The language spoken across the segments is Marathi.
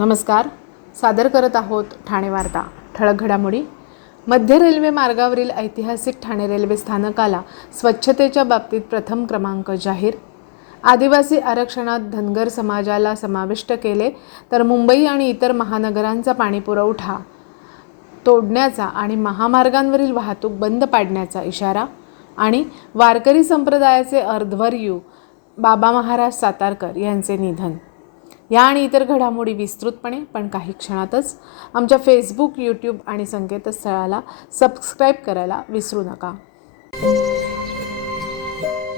नमस्कार. सादर करत आहोत ठाणे वार्ता. ठळक घडामोडी. मध्य रेल्वे मार्गावरील ऐतिहासिक ठाणे रेल्वे स्थानकाला स्वच्छतेच्या बाबतीत प्रथम क्रमांक जाहीर. आदिवासी आरक्षणात धनगर समाजाला समाविष्ट केले तर मुंबई आणि इतर महानगरांचा पाणीपुरवठा तोडण्याचा आणि महामार्गांवरील वाहतूक बंद पाडण्याचा इशारा. आणि वारकरी संप्रदायाचे अर्ध्वर्यू बाबा महाराज सातारकर यांचे निधन. या आणि इतर घडामोडी विस्तृतपणे पण काही क्षणातच आमच्या फेसबुक, यूट्यूब आणि संकेतस्थळाला सबस्क्राईब करायला विसरू नका.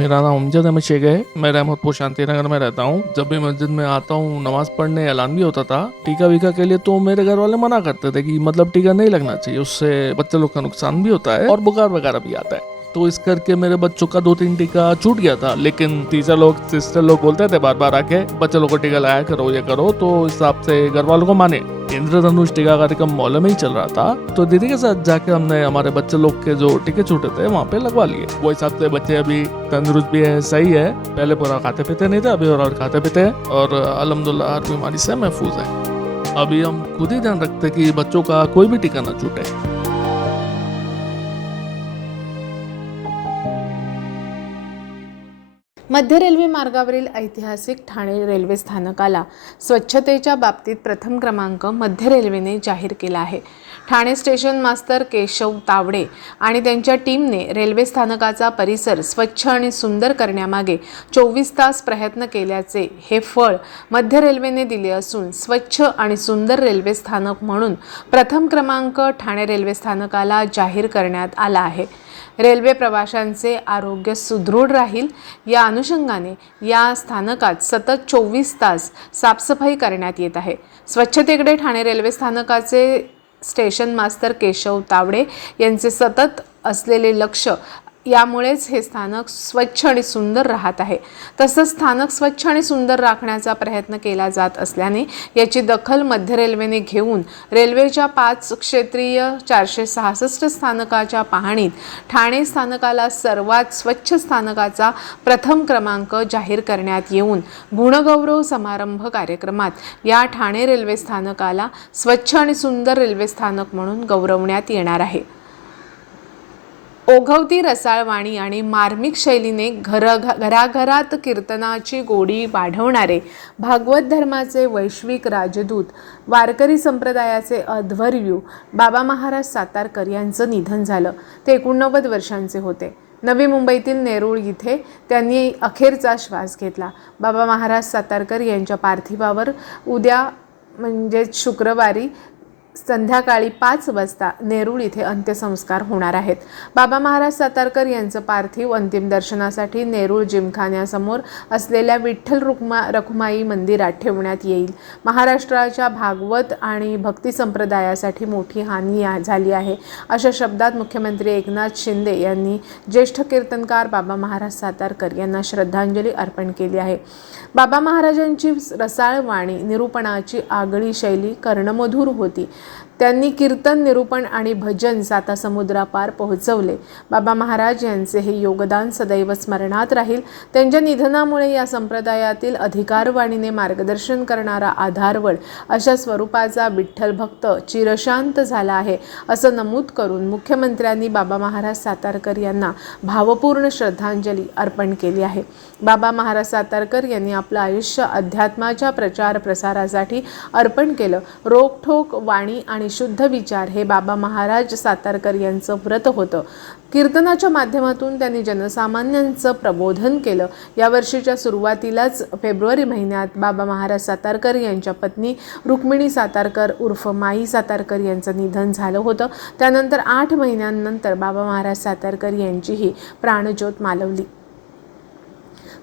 मेरा नाम अमजद अहमद शेख है. मैं रहमतपुर शांति नगर में रहता हूँ. जब भी मस्जिद में आता हूँ नमाज पढ़ने ऐलान भी होता था टीका वीका के लिए, तो मेरे घर वाले मना करते थे कि मतलब टीका नहीं लगना चाहिए, उससे बच्चे लोग का नुकसान भी होता है और बुखार वगैरह भी आता है. तो इस करके मेरे बच्चों का 2-3 टीका छूट गया था. लेकिन टीचर लोग, सिस्टर लोग बोलते थे बार बार आके बच्चे लोग को टीका लगाया करो, ये करो. तो इस हिसाब से घर वालों को माने. इंद्रधनुष टीका कार्यक्रम मोहल्ले में ही चल रहा था, तो दीदी के साथ जाके हमने हमारे बच्चे लोग के जो टीके छूटे थे वहाँ पे लगवा लिए. वो हिसाब से बच्चे अभी तंदुरुस्त भी है, सही है. पहले पूरा खाते पीते नहीं थे, अभी और खाते पीते हैं और अल्हम्दुलिल्लाह हर बीमारी से महफूज है. अभी हम खुद ही ध्यान रखते कि बच्चों का कोई भी टीका ना छूटे. मध्य रेल्वे मार्गावरील ऐतिहासिक ठाणे रेल्वे स्थानकाला स्वच्छतेच्या बाबतीत प्रथम क्रमांक मध्य रेल्वेने जाहीर केला आहे. ठाणे स्टेशन मास्तर केशव तावडे आणि त्यांच्या टीमने रेल्वे स्थानकाचा परिसर स्वच्छ आणि सुंदर करण्यामागे 24 तास प्रयत्न केल्याचे हे फळ मध्य रेल्वेने दिले असून स्वच्छ आणि सुंदर रेल्वे स्थानक म्हणून प्रथम क्रमांक ठाणे रेल्वे स्थानकाला जाहीर करण्यात आला आहे. रेल्वे प्रवाशांचे आरोग्य सुदृढ राहील या अनुषंगाने या स्थानकात सतत 24 तास साफसफाई करण्यात येत आहे. स्वच्छतेकडे ठाणे रेल्वे स्थानकाचे स्टेशन मास्तर केशव तावडे यांचे सतत असलेले लक्ष यामुळेच हे स्थानक स्वच्छ आणि सुंदर राहत आहे. तसंच स्थानक स्वच्छ आणि सुंदर राखण्याचा प्रयत्न केला जात असल्याने याची दखल मध्य रेल्वेने घेऊन रेल्वेच्या 5 क्षेत्रीय 466 स्थानकाच्या पाहणीत ठाणे स्थानकाला सर्वात स्वच्छ स्थानकाचा प्रथम क्रमांक जाहीर करण्यात येऊन गुणगौरव समारंभ कार्यक्रमात या ठाणे रेल्वे स्थानकाला स्वच्छ आणि सुंदर रेल्वे स्थानक म्हणून गौरवण्यात येणार आहे. ओघवती रसाळ वाणी आणि मार्मिक शैलीने घराघरात कीर्तनाची गोडी वाढवणारे भागवत धर्माचे वैश्विक राजदूत वारकरी संप्रदायाचे अध्वर्यू बाबा महाराज सातारकर यांचं निधन झालं. ते 89 वर्षांचे होते. नवी मुंबईतील नेरूळ इथे त्यांनी अखेरचा श्वास घेतला. बाबा महाराज सातारकर यांच्या पार्थिवावर उद्या म्हणजे शुक्रवारी संध्याकाळी 5 वाजता नेरूळ इथे अंत्यसंस्कार होणार आहेत. बाबा महाराज सातारकर यांचं पार्थिव अंतिम दर्शनासाठी नेरूळ जिमखान्यासमोर असलेल्या विठ्ठल रखुमाई मंदिरात ठेवण्यात येईल. महाराष्ट्राच्या भागवत आणि भक्ती संप्रदायासाठी मोठी हानी झाली आहे अशा शब्दात मुख्यमंत्री एकनाथ शिंदे यांनी ज्येष्ठ कीर्तनकार बाबा महाराज सातारकर यांना श्रद्धांजली अर्पण केली आहे. बाबा महाराजांची रसाळ वाणी, निरूपणाची आगळी शैली कर्णमधुर होती. त्यांनी कीर्तन, निरूपण आणि भजन सातासमुद्रापार पोहोचवले. बाबा महाराज यांचे हे योगदान सदैव स्मरणात राहील. त्यांच्या निधनामुळे या संप्रदायातील अधिकारवाणीने मार्गदर्शन करणारा आधारवड अशा स्वरूपाचा विठ्ठल भक्त चिरशांत झाला आहे असं नमूद करून मुख्यमंत्र्यांनी बाबा महाराज सातारकर यांना भावपूर्ण श्रद्धांजली अर्पण केली आहे. बाबा महाराज सातारकर यांनी आपलं आयुष्य अध्यात्माच्या प्रचार प्रसारासाठी अर्पण केलं. रोखठोक वाणी आणि शुद्ध विचार हे बाबा महाराज सातारकर यांचं व्रत होतं. कीर्तनाच्या माध्यमातून त्यांनी जनसामान्यांचं प्रबोधन केलं. या वर्षीच्या सुरुवातीलाच फेब्रुवारी महिन्यात बाबा महाराज सातारकर यांच्या पत्नी रुक्मिणी सातारकर उर्फ माई सातारकर यांचं निधन झालं होतं. त्यानंतर 8 महिन्यांनंतर बाबा महाराज सातारकर यांचीही प्राणज्योत मालवली.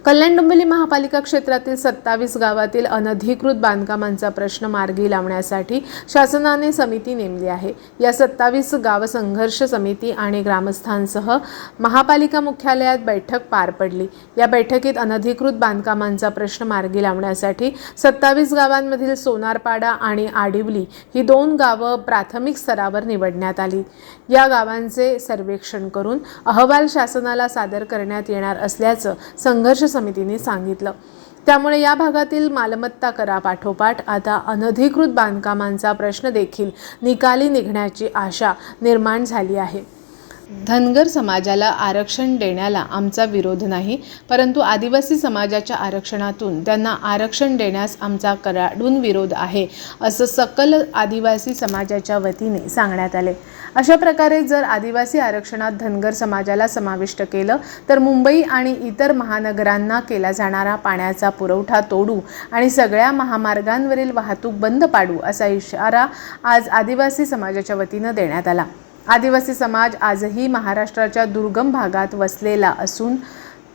कल्याण डोंबिवली महापालिका क्षेत्रातील 27 गावातील अनधिकृत बांधकामांचा प्रश्न मार्गी लावण्यासाठी शासनाने समिती नेमली आहे. या 27 गाव संघर्ष समिती आणि ग्रामस्थांसह महापालिका मुख्यालयात बैठक पार पडली. या बैठकीत अनधिकृत बांधकामांचा प्रश्न मार्गी लावण्यासाठी 27 गावांमधील सोनारपाडा आणि आडिवली ही 2 गावं प्राथमिक स्तरावर निवडण्यात आली. या गावांचे सर्वेक्षण करून अहवाल शासनाला सादर करण्यात येणार असल्याचं संघर्ष समितीने सांगितलं. त्यामुळे या भागातील मालमत्ता करापाठोपाठ आता अनधिकृत बांधकामांचा प्रश्न देखील निकाली निघण्याची आशा निर्माण झाली आहे. धनगर समाजाला आरक्षण देण्याला आमचा विरोध नाही, परंतु आदिवासी समाजाच्या आरक्षणातून त्यांना आरक्षण देण्यास आमचा कडाडून विरोध आहे, असं सकल आदिवासी समाजाच्या वतीने सांगण्यात आले. अशा प्रकारे जर आदिवासी आरक्षणात धनगर समाजाला समाविष्ट केलं तर मुंबई आणि इतर महानगरांना केला जाणारा पाण्याचा पुरवठा तोडू आणि सगळ्या महामार्गांवरील वाहतूक बंद पाडू असा इशारा आज आदिवासी समाजाच्या वतीनं देण्यात आला. आदिवासी समाज आजही महाराष्ट्राच्या दुर्गम भागात वसलेला असून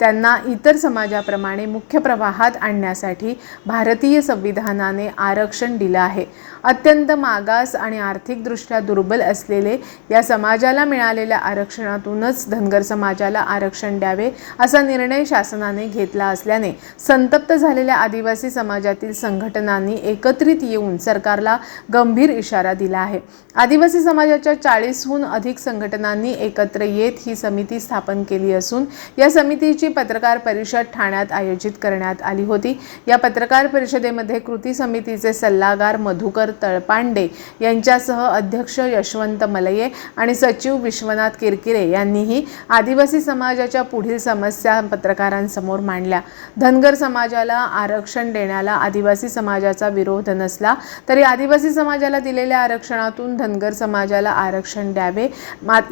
त्यांना इतर समाजाप्रमाणे मुख्य प्रवाहात आणण्यासाठी भारतीय संविधानाने आरक्षण दिलं आहे. अत्यंत मागास आणि आर्थिकदृष्ट्या दुर्बल असलेले या समाजाला मिळालेल्या आरक्षणातूनच धनगर समाजाला आरक्षण द्यावे असा निर्णय शासनाने घेतला असल्याने संतप्त झालेल्या आदिवासी समाजातील संघटनांनी एकत्रित येऊन सरकारला गंभीर इशारा दिला आहे. आदिवासी समाजाच्या 40हून अधिक संघटनांनी एकत्र येत ही समिती स्थापन केली असून या समितीची पत्रकार परिषद ठाण्यात आयोजित करण्यात आली होती. या पत्रकार परिषदेमध्ये कृती समितीचे सल्लागार मधुकर तळपांडे यांच्यासह अध्यक्ष यशवंत मलये आणि सचिव विश्वनाथ किरकिरे यांनीही आदिवासी समाजाच्या पुढील समस्या पत्रकारांसमोर मांडल्या. धनगर समाजाला आरक्षण देण्याला आदिवासी समाजाचा विरोध नसला तरी आदिवासी समाजाला दिलेल्या आरक्षणातून धनगर समाजाला आरक्षण द्यावे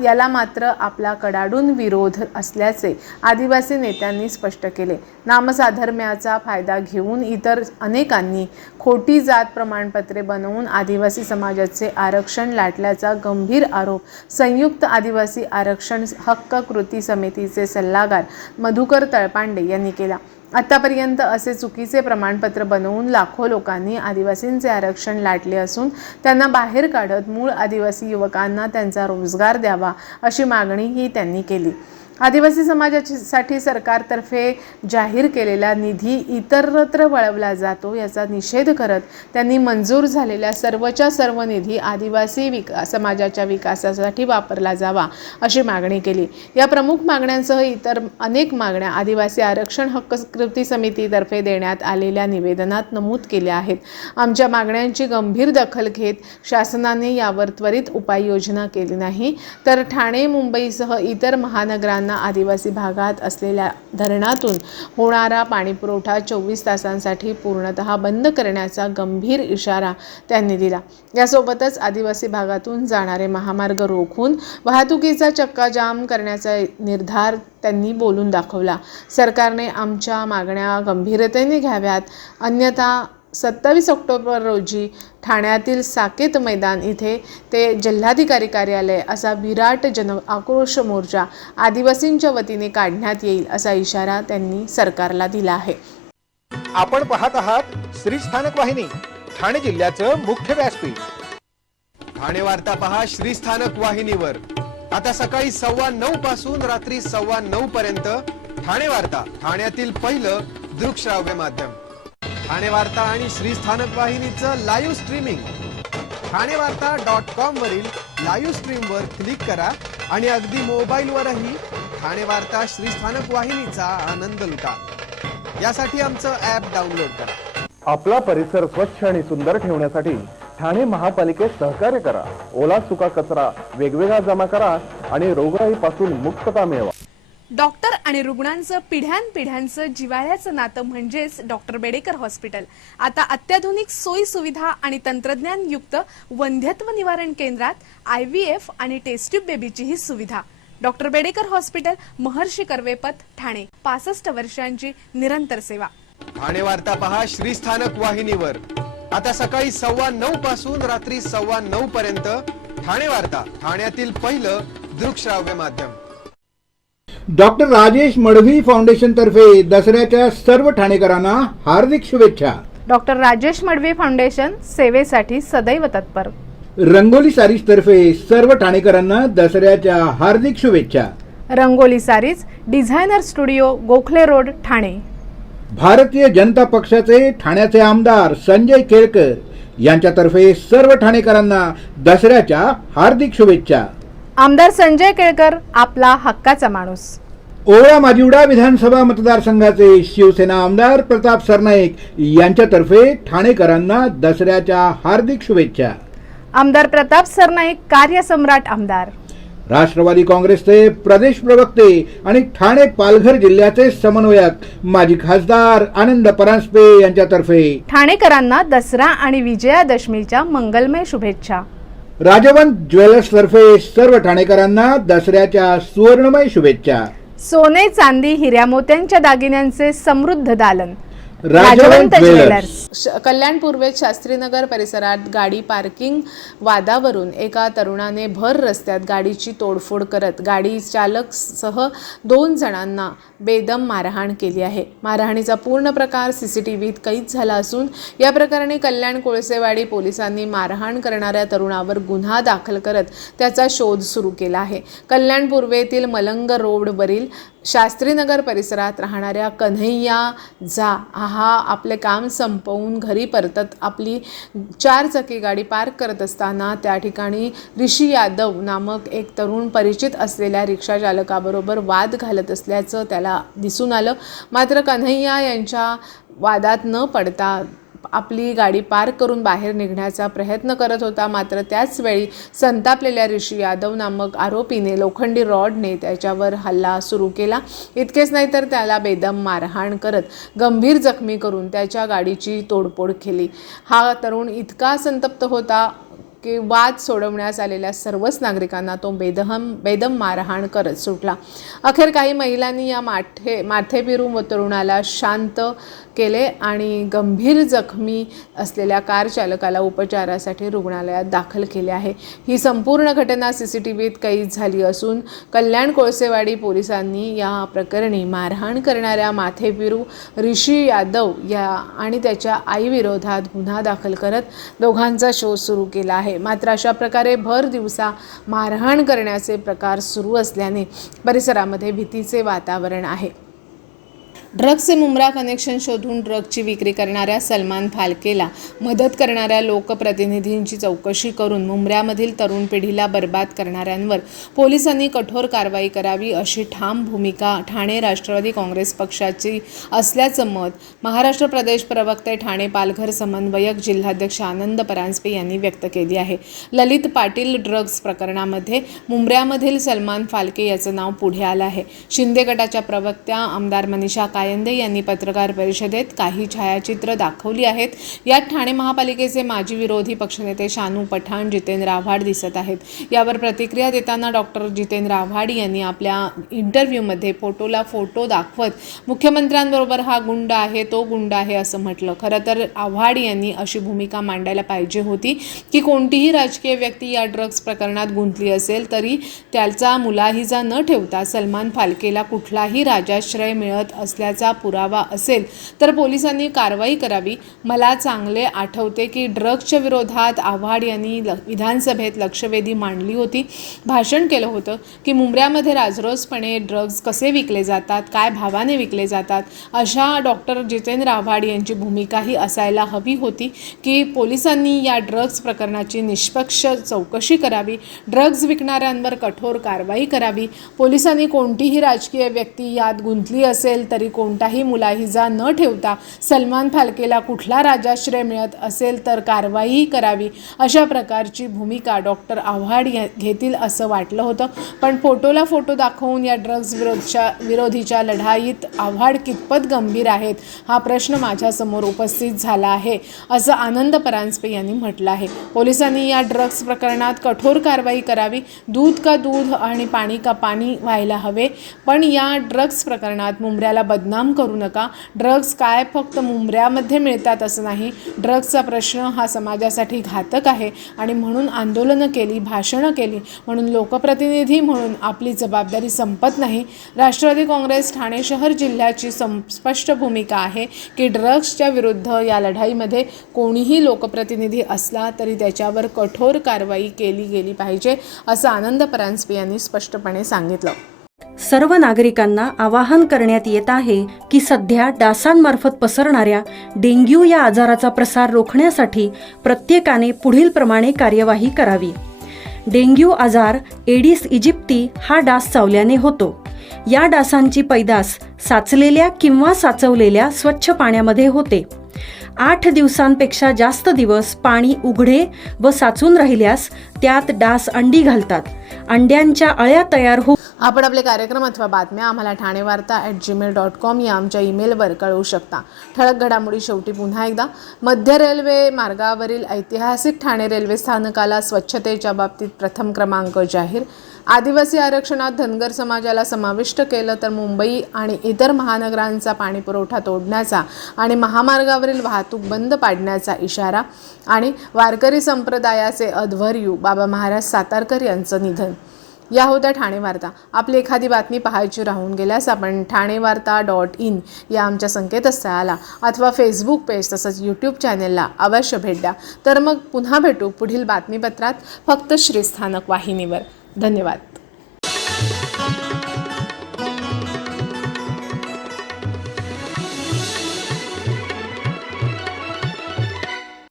याला मात्र आपला कडाडून विरोध असल्याचे आदिवासी नेत्यांनी स्पष्ट केले. नामसाधर्म्याचा फायदा घेऊन इतर अनेकांनी खोटी जात प्रमाणपत्रे बनवून आदिवासी समाजाचे आरक्षण लाटल्याचा गंभीर आरोप संयुक्त आदिवासी आरक्षण हक्क कृती समितीचे सल्लागार मधुकर तळपांडे यांनी केला. आतापर्यंत असे चुकीचे प्रमाणपत्र बनवून लाखो लोकांनी आदिवासींचे आरक्षण लाटले असून त्यांना बाहेर काढत मूळ आदिवासी युवकांना त्यांचा रोजगार द्यावा अशी मागणीही त्यांनी केली. आदिवासी समाजासाठी सरकारतर्फे जाहीर केलेला निधी इतरत्र वळवला जातो याचा निषेध करत त्यांनी मंजूर झालेल्या सर्वच्या सर्व निधी आदिवासी समाजाच्या विकासासाठी वापरला जावा अशी मागणी केली. या प्रमुख मागण्यांसह इतर अनेक मागण्या आदिवासी आरक्षण हक्क कृती समितीतर्फे देण्यात आलेल्या निवेदनात नमूद केल्या आहेत. आमच्या मागण्यांची गंभीर दखल घेत शासनाने यावर त्वरित उपाययोजना केली नाही तर ठाणे मुंबईसह इतर महानगरांना आदिवासी भागात असलेल्या धरणातून होणारा पाणीपुरवठा 24 तासांसाठी पूर्णतः बंद करण्याचा गंभीर इशारा त्यांनी दिला. यासोबतच आदिवासी भागातून जाणारे महामार्ग रोखून वाहतुकीचा चक्काजाम करण्याचा निर्धार त्यांनी बोलून दाखवला. सरकारने आमच्या मागण्या गंभीरतेने घ्याव्यात, अन्यथा 27 ऑक्टोबर रोजी ठाण्यातील साकेत मैदान इथे ते जिल्हाधिकारी कार्यालय असा विराट जन आक्रोश मोर्चा आदिवासींच्या वतीने काढण्यात येईल असा इशारा त्यांनी सरकारला दिला आहे. आपण पाहत आहात श्री स्थानक वाहिनी, ठाणे जिल्ह्याचं मुख्य व्यासपीठ. ठाणे वार्ता पहा श्री स्थानक वाहिनीवर. आता सकाळी 9:15 पासून रात्री 9:15 पर्यंत ठाणे वार्ता, ठाण्यातील पहिलं दृकश्राव्य माध्यम. ठाणे वार्ता आणि श्री स्थानक वाहिनीचं लाईव्ह स्ट्रीमिंग ठाणेवार्ता.com वरील लाईव्ह स्ट्रीमवर क्लिक करा आणि अगदी मोबाईलवरही ठाणे वार्ता श्री स्थानक वाहिनीचा आनंद लुटा. यासाठी आमचं ॲप डाउनलोड करा. आपला परिसर स्वच्छ आणि सुंदर ठेवण्यासाठी ठाणे महापालिकेत सहकार्य करा. ओला सुका कचरा वेगवेगळा जमा करा आणि रोगराईपासून मुक्तता मिळवा. डॉक्टर आणि रुग्णांचं पिढ्यानपिढ्यांचं जिव्हाळ्याचं नातं म्हणजेच डॉक्टर बेडेकर हॉस्पिटल. आता अत्याधुनिक सोयी सुविधा आणि तंत्रज्ञानयुक्त वंध्यत्व निवारण केंद्रात IVF आणि टेस्ट ट्यूब बेबीचीही सुविधा. डॉक्टर बेडेकर हॉस्पिटल, महर्षी कर्वेपथ, ठाणे. 65 वर्षांची निरंतर सेवा. ठाणे वार्ता पहा श्री स्थानक वाहिनीवर. आता सकाळी 9:15 पासून रात्री 9:15 पर्यंत ठाणे वार्ता, ठाण्यातील पहिलं दृकश्राव्य माध्यम. डॉक्टर राजेश मडवी फाउंडेशन तर्फे दसऱ्याच्या सर्व ठाणेकरांना हार्दिक शुभेच्छा. डॉक्टर राजेश मडवी फाउंडेशन सेवेसाठी सदैव तत्पर. रंगोली सारीज तर्फे सर्व ठाणेकरांना दसऱ्याच्या हार्दिक शुभेच्छा. Rangoli saris designer studio, Gokhale road, Thane. भारतीय जनता पक्षाचे ठाण्याचे आमदार संजय केळकर यांच्यातर्फे सर्व ठाणेकरांना दसऱ्याच्या हार्दिक शुभेच्छा. आमदार संजय केळकर, आपला हक्काचा माणूस. ओळा माजिवडा विधानसभा मतदारसंघाचे शिवसेना आमदार प्रताप सरनाईक यांच्यातर्फे ठाणेकरांना दसऱ्याच्या हार्दिक शुभेच्छा. आमदार प्रताप सरनाईक कार्यसम्राट आमदार. राष्ट्रवादी काँग्रेसचे प्रदेश प्रवक्ते आणि ठाणे पालघर जिल्ह्याचे समन्वयक माजी खासदार आनंद परांजपे यांच्यातर्फे ठाणेकरांना दसरा आणि विजयादशमीच्या मंगलमय शुभेच्छा. राजवंत ज्वेलर्स तर्फे सर्व ठाणेकरांना दसऱ्याच्या सुवर्णमय शुभेच्छा. सोने चांदी हिऱ्या मोत्यांच्या दागिन्यांचे समृद्ध दालन. राजवंत ज्वेलर्स. कल्याण पूर्वेत शास्त्रीनगर परिसरात गाडी पार्किंग वादावरून एका तरुणाने भर रस्त्यात गाडीची तोडफोड करत गाडी चालक सह 2 जणांना बेदम मारहाण केली आहे. मारहाणीचा पूर्ण प्रकार CCTVत कैद झाला असून या प्रकरणी कल्याण कोळसेवाडी पोलिसांनी मारहाण करणाऱ्या तरुणावर गुन्हा दाखल करत त्याचा शोध सुरू केला आहे. कल्याण पूर्वेतील मलंग रोडवरील शास्त्रीनगर परिसरात राहणाऱ्या कन्हैया झा हा आपले काम संपवून घरी परतत आपली 4 चाकी गाडी पार्क करत असताना त्या ठिकाणी ऋषी यादव नामक एक तरुण परिचित असलेल्या रिक्षा चालकाबरोबर वाद घालत असल्याचं त्याला दिसून आलं. मात्र कन्हैया यांच्या वादात न पडता आपली गाडी पार्क करून बाहेर निघण्याचा प्रयत्न करत होता. मात्र त्याच वेळी संतापलेल्या ऋषी यादव नामक आरोपीने लोखंडी रॉडने त्याच्यावर हल्ला सुरू केला. इतकेच नाही तर त्याला बेदम मारहाण करत गंभीर जखमी करून त्याच्या गाडीची तोडफोड केली. हा तरुण इतका संतप्त होता की वाद सोडवण्यास आलेल्या सर्वच नागरिकांना तो बेदम मारहाण करत सुटला. अखेर काही महिलांनी या माथेपिरू तरुणाला शांत केले आणि गंभीर जखमी असलेल्या कार चालकाला उपचारासाठी रुग्णालयात दाखल केले आहे. ही संपूर्ण घटना CCTVत कैद झाली असून कल्याण कोळसेवाडी पोलिसांनी या प्रकरणी मारहाण करणाऱ्या माथेपिरू ऋषी यादव आणि त्याच्या आईविरोधात गुन्हा दाखल करत दोघांचा शोध सुरू केला आहे. मात्र अशा प्रकारे भर दिवसा मारहाण करण्याचे प्रकार सुरू असल्याने परिसरामध्ये भीतीचे वातावरण आहे. ड्रग्सचे मुंब्रा कनेक्शन शोधून ड्रग्सची विक्री करणाऱ्या सलमान फाल्केला मदत करणाऱ्या लोकप्रतिनिधींची चौकशी करून मुंब्र्यामधील तरुण पिढीला बर्बाद करणाऱ्यांवर पोलिसांनी कठोर कारवाई करावी अशी ठाम भूमिका ठाणे राष्ट्रवादी काँग्रेस पक्षाची असल्याचं मत महाराष्ट्र प्रदेश प्रवक्ते ठाणे पालघर समन्वयक जिल्हाध्यक्ष आनंद परांजपे यांनी व्यक्त केली आहे. ललित पाटील ड्रग्स प्रकरणामध्ये मुंब्र्यामधील सलमान फाल्के याचं नाव पुढे आलं आहे. शिंदे गटाच्या प्रवक्त्या आमदार मनीषा कायंदे यांनी पत्रकार परिषदेत काही छायाचित्र दाखवली आहेत. यात ठाणे महापालिकेचे माजी विरोधी पक्षनेते शानू पठाण, जितेंद्र आव्हाड दिसत आहेत. यावर प्रतिक्रिया देताना डॉक्टर जितेंद्र आव्हाड यांनी आपल्या इंटरव्ह्यूमध्ये फोटोला फोटो दाखवत मुख्यमंत्र्यांबरोबर हा गुंड आहे, तो गुंड आहे असं म्हटलं. खरं तर आव्हाड यांनी अशी भूमिका मांडायला पाहिजे होती की कोणतीही राजकीय व्यक्ती या ड्रग्ज प्रकरणात गुंतली असेल तरी त्याचा मुलाहिजा न ठेवता सलमान फाल्केला कुठलाही राजाश्रय मिळत असल्याचा पुरावा असेल तर पोलिसांनी कारवाई करावी. मला चांगले आठवते की ड्रग्सच्या विरोधात आव्हाड यांनी विधानसभेत लक्षवेधी मांडली होती. भाषण केलं होतं की मुंब्र्यामध्ये राजरोसपणे ड्रग्ज कसे विकले जातात, काय भावाने विकले जातात. अशा डॉक्टर जितेंद्र आव्हाड यांची भूमिकाही असायला हवी होती की पोलिसांनी या ड्रग्ज प्रकरणाची निष्पक्ष चौकशी करावी, ड्रग्ज विकणाऱ्यांवर कठोर कारवाई करावी. पोलिसांनी कोणतीही राजकीय व्यक्ती यात गुंतली असेल तरी कोणताही मुलाहिजा न ठेवता सलमान फाल्केला कुठला राजाश्रय मिळत असेल तर कारवाई करावी. अशा प्रकारची भूमिका डॉक्टर आव्हाड घेतील असं वाटलं होतं. पण फोटोला फोटो दाखवून या ड्रग्ज विरोधीच्या लढाईत आव्हाड कितपत गंभीर आहेत हा प्रश्न माझ्यासमोर उपस्थित झाला आहे असं आनंद परांजपे यांनी म्हटलं आहे. पोलिसांनी या ड्रग्ज प्रकरणात कठोर कारवाई करावी. दूध का दूध आणि पाणी का पाणी व्हायला हवे. पण या ड्रग्ज प्रकरणात मुंब्र्याला बदनाम करू नका. ड्रग्ज काय फक्त मुंब्र्यामध्ये मिळतात असं नाही. ड्रग्जचा प्रश्न हा समाजासाठी घातक आहे आणि म्हणून आंदोलनं केली, भाषणं केली म्हणून लोकप्रतिनिधी म्हणून आपली जबाबदारी संपत नाही. राष्ट्रवादी काँग्रेस ठाणे शहर जिल्ह्याची स्पष्ट भूमिका आहे की ड्रग्सच्या विरुद्ध या लढाईमध्ये कोणीही लोकप्रतिनिधी असला तरी त्याच्यावर कठोर कारवाई केली गेली पाहिजे असं आनंद परांजपे यांनी स्पष्टपणे सांगितलं. सर्व नागरिकांना आवाहन करण्यात येत आहे की सध्या डासांमार्फत पसरणाऱ्या डेंग्यू या आजाराचा प्रसार रोखण्यासाठी प्रत्येकाने पुढीलप्रमाणे कार्यवाही करावी. डेंग्यू आजार एडिस इजिप्ती हा डास चावल्याने होतो. या डासांची पैदास साचलेल्या किंवा साचवलेल्या स्वच्छ पाण्यामध्ये होते. 8 दिवसांपेक्षा जास्त दिवस पाणी उघडे व साचून राहिल्यास त्यात डास अंडी घालतात. अंड्यांच्या अळ्या तयार होऊन आपण आपले कार्यक्रम अथवा बातम्या आम्हाला ठाणेवार्ता@gmail.com या आमच्या ईमेलवर कळवू शकता. ठळक घडामोडी शेवटी पुन्हा एकदा. मध्य रेल्वे मार्गावरील ऐतिहासिक ठाणे रेल्वे स्थानकाला स्वच्छतेच्या बाबतीत प्रथम क्रमांक जाहीर. आदिवासी आरक्षणात धनगर समाजाला समाविष्ट केलं तर मुंबई आणि इतर महानगरांचा पाणीपुरवठा तोडण्याचा आणि महामार्गावरील वाहतूक बंद पाडण्याचा इशारा. आणि वारकरी संप्रदायाचे अध्वर्यू बाबा महाराज सातारकर यांचं निधन. या होत्या ठाणे वार्ता. आपली एखादी बातमी पाहायची राहून गेल्यास आपण ठाणेवार्ता.in या आमच्या संकेतस्थळाला अथवा फेसबुक पेज तसंच यूट्यूब चॅनेलला अवश्य भेट द्या. तर मग पुन्हा भेटू पुढील बातमीपत्रात फक्त श्रीस्थानक वाहिनीवर. धन्यवाद.